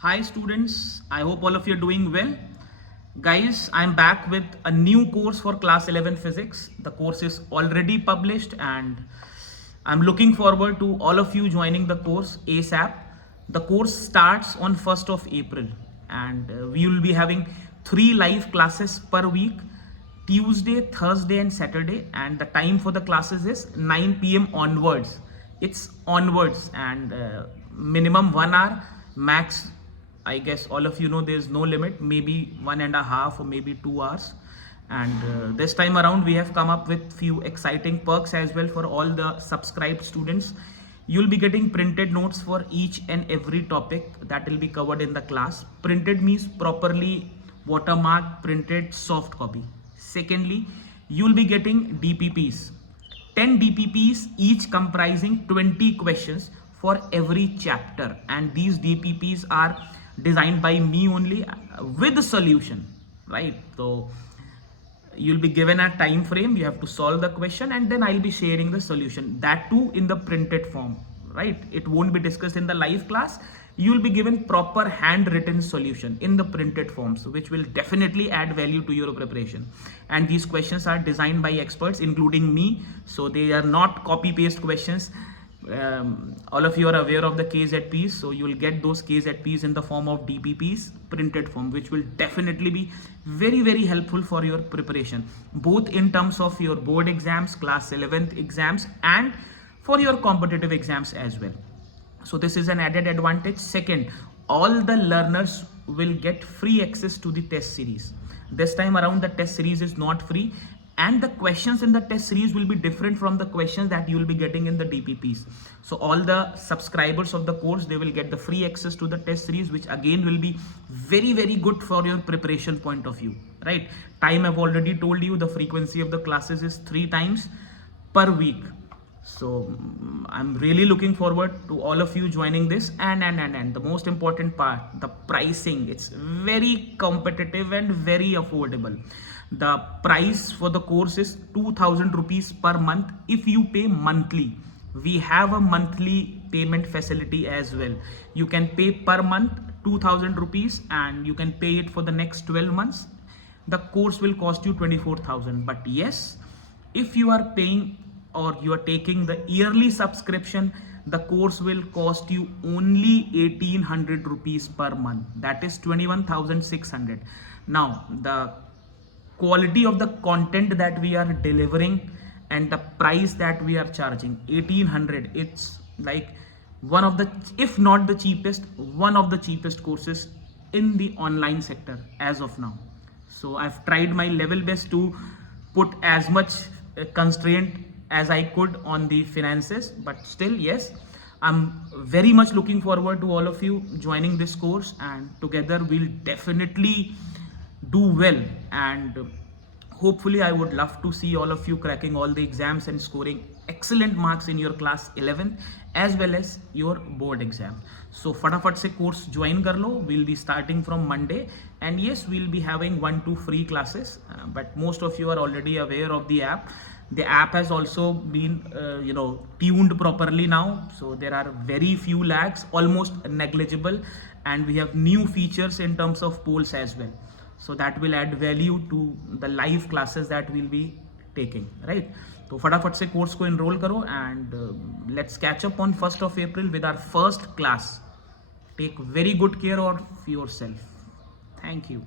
Hi students, I hope all of you are doing well. Guys, I'm back with a new course for class 11 physics. The course is already published and I'm looking forward to all of you joining the course ASAP. The course starts on 1st of April and we will be having 3 live classes per week, Tuesday, Thursday and Saturday, and the time for the classes is 9 p.m. onwards. It's onwards and minimum 1 hour, max I guess all of you know there's no limit, maybe 1.5 or maybe 2 hours. And this time around we have come up with few exciting perks as well for all the subscribed students. You'll be getting printed notes for each and every topic that will be covered in the class. Printed means properly watermark printed soft copy. Secondly, you'll be getting DPPs, 10 DPPs each comprising 20 questions for every chapter, and these DPPs are designed by me only with a solution, right? So you'll be given a time frame, you have to solve the question, and then I'll be sharing the solution, that too in the printed form, right? It won't be discussed in the live class. You'll be given proper handwritten solution in the printed forms, which will definitely add value to your preparation. And these questions are designed by experts including me, so they are not copy paste questions. All of you are aware of the KZPs, so you will get those KZPs in the form of DPPs printed form, which will definitely be very helpful for your preparation, both in terms of your board exams, class 11th exams, and for your competitive exams as well. So this is an added advantage. Second, all the learners will get free access to the test series. This time around the test series is not free, and the questions in the test series will be different from the questions that you will be getting in the DPPs. So all the subscribers of the course, they will get the free access to the test series, which again will be very good for your preparation point of view, right? Time I've already told you, the frequency of the classes is 3 times per week. So I'm really looking forward to all of you joining this, and the most important part, the pricing. It's very competitive and very affordable. The price for the course is 2000 rupees per month if you pay monthly. We have a monthly payment facility as well. You can pay per month 2000 rupees and you can pay it for the next 12 months. The course will cost you 24,000. But yes, if you are paying or you are taking the yearly subscription, the course will cost you only 1800 rupees per month. That is 21,600. Now, the quality of the content that we are delivering and the price that we are charging, 1800, it's like one of the, if not the cheapest, one of the cheapest courses in the online sector as of now. So I've tried my level best to put as much constraint as I could on the finances, but still, yes, I'm very much looking forward to all of you joining this course, and together we'll definitely do well. And hopefully I would love to see all of you cracking all the exams and scoring excellent marks in your class 11th as well as your board exam. So फटाफट से course join कर लो. We'll be starting from Monday, and yes, we'll be having 1-2 free classes, but most of you are already aware of the app. The app has also been tuned properly now, so there are very few lags, almost negligible, and we have new features in terms of polls as well, so that will add value to the live classes that we'll be taking, right? So फटाफट से course को enroll करो, and let's catch up on 1st of April with our first class. Take very good care of yourself. Thank you.